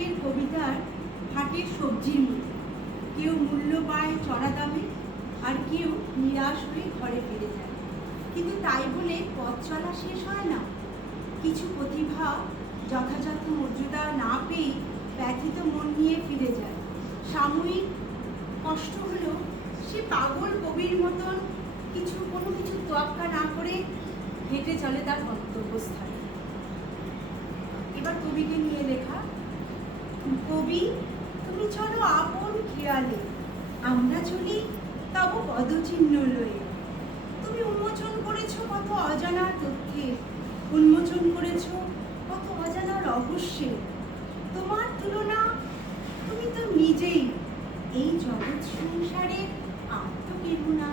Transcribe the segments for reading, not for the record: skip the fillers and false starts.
আগের কবিতার হাটের সবজির মতো, কেউ মূল্য পায় চড়া দামে, আর কেউ নিরাশ হয়ে ঘরে ফিরে যায়। কিন্তু তাই বলে পথ চলা শেষ হয় না। কিছু প্রতিভা যথাযথ মর্যাদা না পেয়ে ব্যথিত মন নিয়ে ফিরে যায়। সাময়িক কষ্ট হলেও সে পাগল কবির মতন কোনো কিছু তোয়াক্কা না করে হেঁটে চলে তার গন্তব্যস্থানে। এবার কবিকে নিয়ে লেখা। কবি, তুমি চলো আপন খেয়ালে, আমরা চলি তব পদচিহ্ন লয়ে। তুমি উন্মোচন করেছ কত অজানা তথ্যের, উন্মোচন করেছ কত অজানা রহস্যের। তোমার তুলনা তুমি তো নিজেই এই জগৎ সংসারের আত্মকেহ না।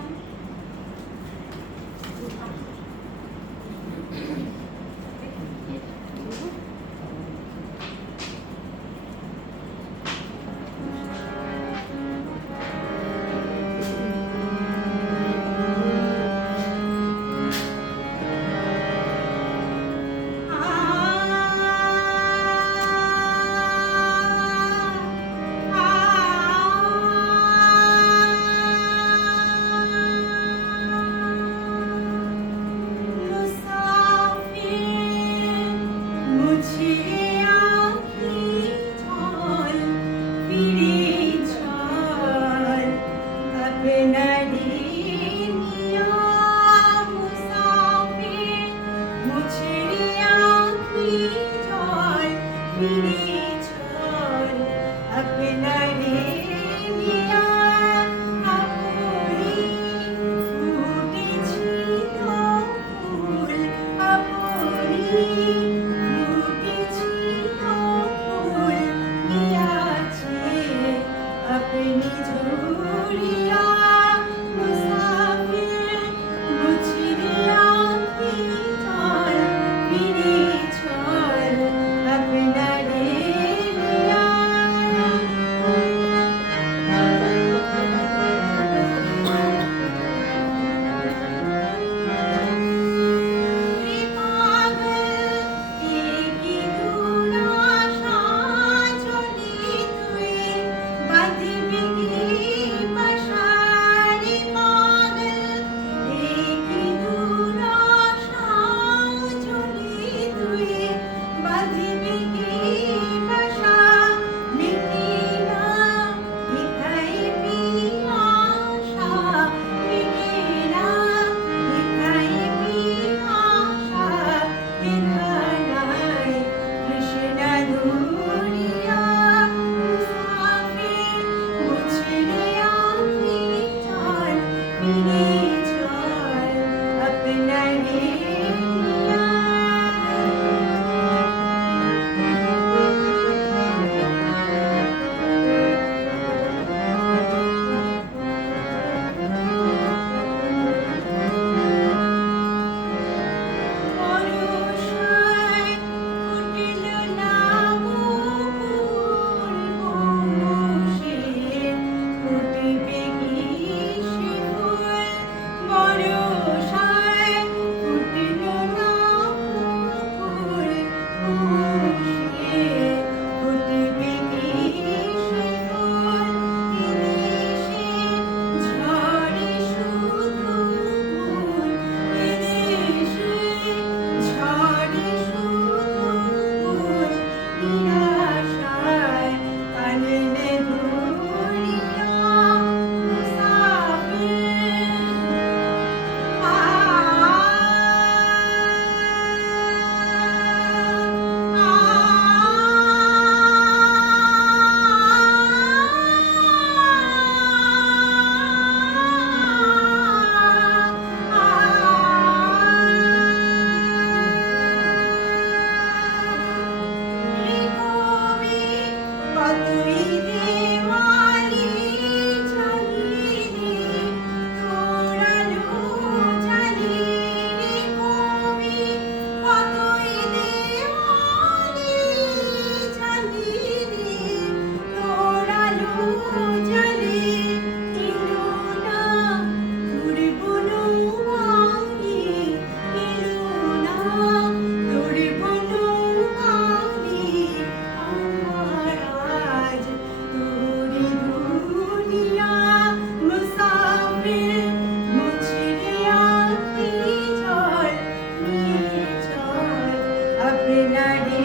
এলা রে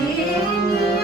নিয়া